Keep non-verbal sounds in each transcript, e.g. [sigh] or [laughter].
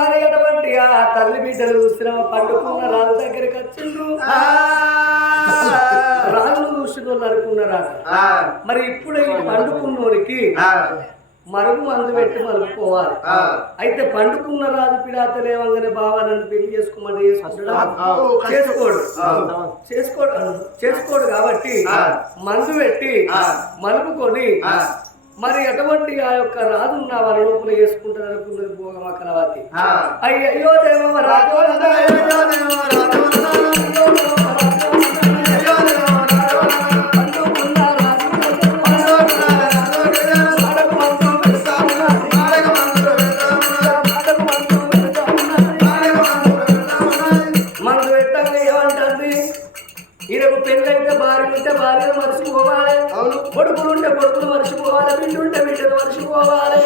అనేటువంటి ఆ తల్లి బిడ్డలు శ్రమ పండుకున్న రాజు దగ్గరికి వచ్చిండ్రు. రాజు చూసిన వాళ్ళు అనుకున్నారా? మరి ఇప్పుడు ఈ పండుకున్నోనికి మరుగు మందు పెట్టి మలుపుకోవాలి. అయితే పండుకున్న రాజు పిడాత లేవంగానే బావా నన్ను పెళ్ళి చేసుకోమని? చేసుకోడు. చేసుకోడు. చేసుకోడు కాబట్టి మందు పెట్టి మలుపుకొని మరి అటువంటి ఆ యొక్క రాజు ఉన్న వారి లోపల చేసుకుంటారు అనుకున్నది భోగమ కలవతి అయ్యో దేవ రాజు ఈయనకు పెళ్ళైతే భార్య ఉంటే భార్య మర్చిపోవాలి కొడుకులు ఉంటే కొడుకులు మర్చిపోవాలి బిడ్డ ఉంటే బిడ్డను మర్చిపోవాలి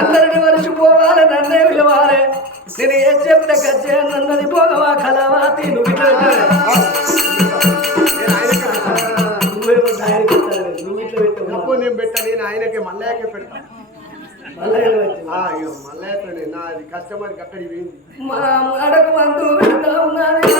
అందరిని మర్చిపోవాలి నన్నే పిలవాలి నేను ఏం చెప్తే గచ్చే నన్నది పోగవా ఆయనకి ఇస్తావు. నువ్వు ఇట్లా పెట్టావు. నేను పెట్టా నేను ఆయనకే మల్లయ్యకే పెడతా మళ్ళా ఏం పెట్టావు? ఆ, అయ్యో మల్లయ్యతోనే నా అది కస్టమర్కి అక్కడికి పోయింది మా అడగ మందు పెడతా ఉన్నది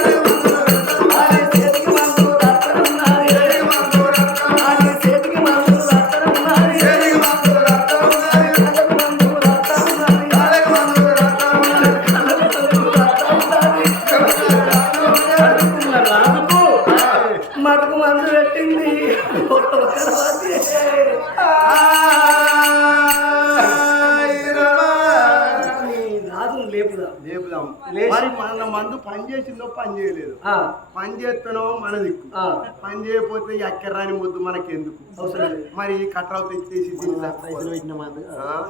చేసిందో పని చేయలేదు. ఆ, పని చేస్తున్నావో మన దిక్కు. ఆ. పని చేయకపోతే ఈ అక్కర్రాని ముద్దు మనకెందుకు? అవసరం లేదు. మరి కట్రావు తెచ్చేసి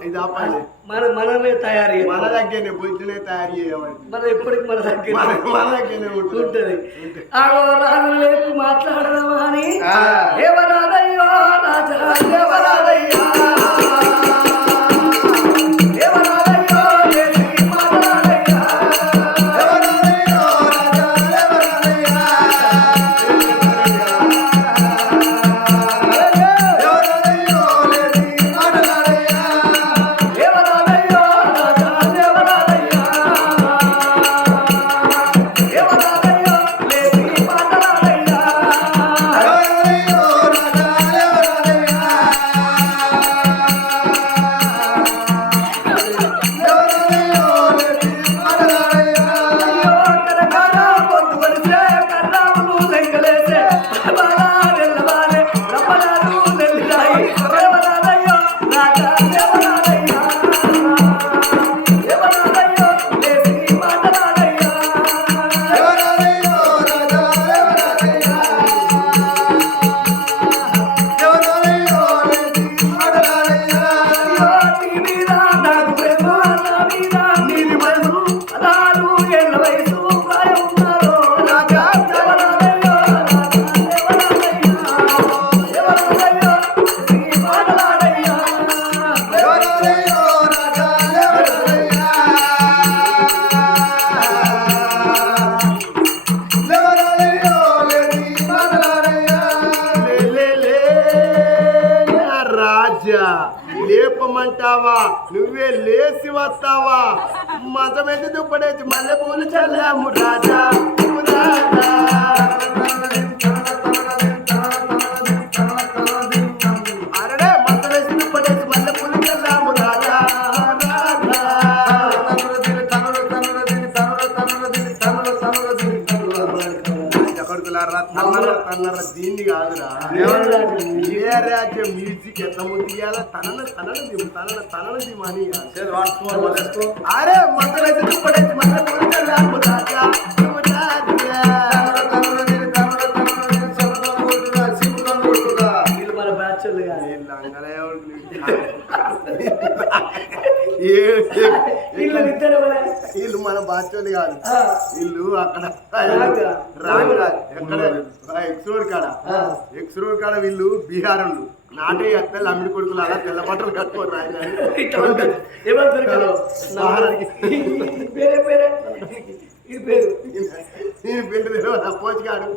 ఇది ఆ పని. మన మనమే తయారు మన. దగ్గరనే బొజ్జునే తయారు చేయవాలి మన ఎప్పటికి మన దగ్గర మన దగ్గరనే ఉంటుంది. మాట్లాడదామా అని? లేపమంటావా నువ్వే లేచి వస్తావా మతమైతే దుప్పడేసి మల్లె పూలు చల్లాము రాజా రాజా. తన్నర దీన్ని కాదురా. రాజ్యం మ్యూజిక్ ఎంత ముందు ఇవ్వాలా తనన తనన దిము తనన తనన దిమని అరే మంత్రైతే దుప్పడేసి మంత్ర కొడుకులాము రాజా నువ్వు రాజా. వీళ్ళు [laughs] మన వాళ్ళు కాదు. వీళ్ళు వీళ్ళు అక్కడ. రాంగా. రాంగా ఎక్కడ? ఎక్స్ రోడ్ కాడ. ఎక్స్ రోడ్ కాడ వీళ్ళు బీహార్ వాళ్ళు నాటే అత్తలు అమ్మిడి కొడుకులు అలా తెల్ల బట్టలు కట్టుకోరు పేరే పేరే? పోచిగాడు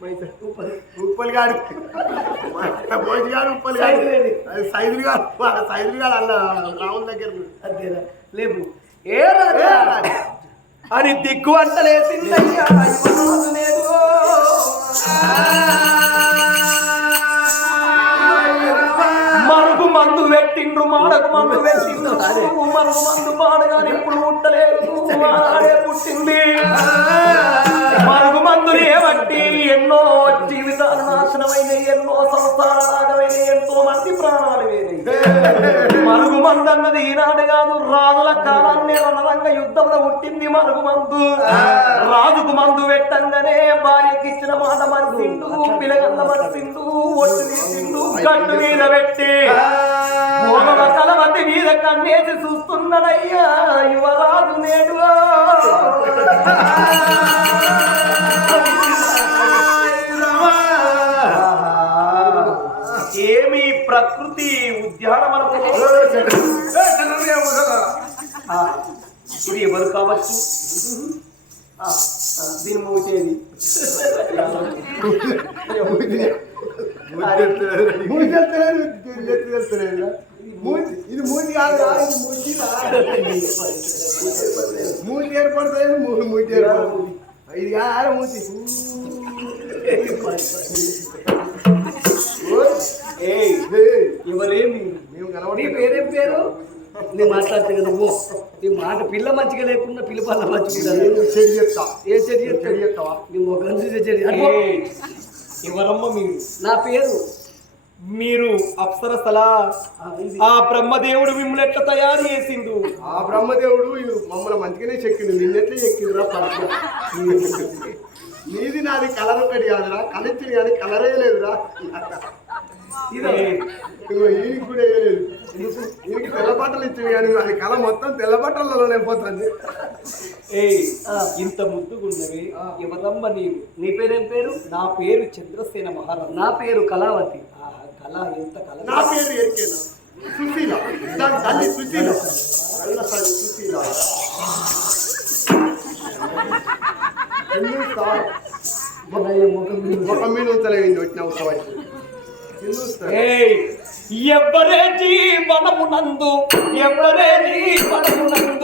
ఉప్పలి గాడు. పోచిగాడు ఉప్పలి గాడు. సైదులేని. అది సైదులు గాడు. సైదులు గాడు అల్ల రావుల దగ్గర అంతేనా లేవు ఏ రాజా? అని దిక్కు అంటలేసిందయ్యా. మరుగు మందు పెట్టిండ్రు మాడకు మందు పెట్టిండ్రు. మరుగు మందు మాడగానే ఇప్పుడు ఉండలేదు ఆడే పుట్టింది. ఎన్నో జీవితాలు నాశనమైన ఎన్నో సంవత్సరాలు నాగమైన ఎంతో మంది ప్రాణాలు వేరే [laughs] మరుగు మందు అన్నది ఈనాడు కాదు రాజుల కాలాన్ని రణరంగ యుద్ధంలో పుట్టింది మరుగు మందు రాజుకు మందు పెట్టంగానే భార్యకి ఇచ్చిన మాట మరిసిండు పిలగన్న మరిసిండు ఒట్టు తీసిండు గట్టు మీద పెట్టి. కలవతి మీద కన్నేసి చూస్తున్నాడయ్యా యువరాజు నేడు ప్రకృతి ఉద్యానవనము ఆ, ఇది ఎవరు కావచ్చు ఆ, ఆ, దీని మూసేది ఇది మూతి కాదు రా, ఇది మూతి రా. మూతి ఏర్పడుతుంది మూతి మూతి ఏర్పడుతుంది ఇది కాదు మూతి ఏయ్ ఏయ్, ఎవరేమి నీ పేరేం పేరు? నేను మాట్లాడితే కదా నువ్వు. నీ మాట పిల్ల మంచిగా లేకుండా పిల్ల పల్ల మంచిగా నేను చెడు చెప్తా. ఏ చెడు చెప్తావా? నీ మొఖం చూసే అబ్బో. ఎవరమ్మ మీరు? నా పేరు. మీరు అప్సరసలా. ఆ, బ్రహ్మదేవుడు మిమ్మల్ని ఎట్లా తయారు చేసిండు? ఆ బ్రహ్మదేవుడు మమ్మల్ని మంచిగానే చెక్కిండు. నిన్నెట్లే చెక్కిండురా పరచు [laughs] నీది నాది కలర్ ఒకటి కాదురా. కలిచ్చింది కానీ కలరే లేదురా. ఇదో. ఇదిగో ఈయనకి కూడా వేయలేదు. ఈయనకి తెల్ల బట్టలు ఇచ్చింది కానీ అది కళ మొత్తం తెల్ల బట్టలలోనే పోతుంది. ఏయ్ ఇంత ముద్దుగున్నవి ఎవరమ్మ నీవు? నీ పేరేం పేరు? నా పేరు చంద్రసేన మహారాజు. నా పేరు కళావతి. ఆహా, కళ ఎంత కళ? నా పేరు ఎరికేనా సుశీల. దాని తల్లి సుశీల. సుశీల. ముఖం మీద ఉంచలేదు వచ్చిన ఉత్సవానికి ఎవరేది మనమునందు ఎవరే మనమునందు?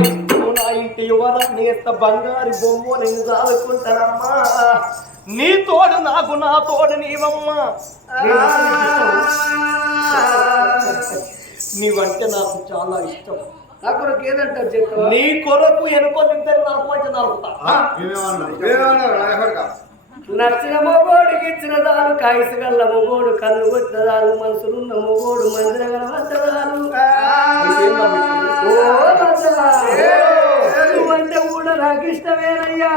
ఇష్టం నా ఇంటి యువరాన్ని ఎంత బంగారు బొమ్మ నేను చాలుకుంటానమ్మా నీ తోడు నాకు నా తోడు నీవమ్మా నీవంటే నాకు చాలా ఇష్టం నాకు ఒక ఏదంటారు చెప్పు నీ కొరకు ఎనుకో నింపేరు నరకమంటే నరుకుతా ఏమేమన్నా? ఏమేమన్నా? రాయహడక. నచ్చిన మొగోడికి ఇచ్చిన దాలు కాయసు గల్ల మొగోడు కన్ను కొట్టదాలు మనసులున్న మొగోడు మందిర రాజా, నువ్వంటే కూడా నాకు ఇష్టమేనయ్యా.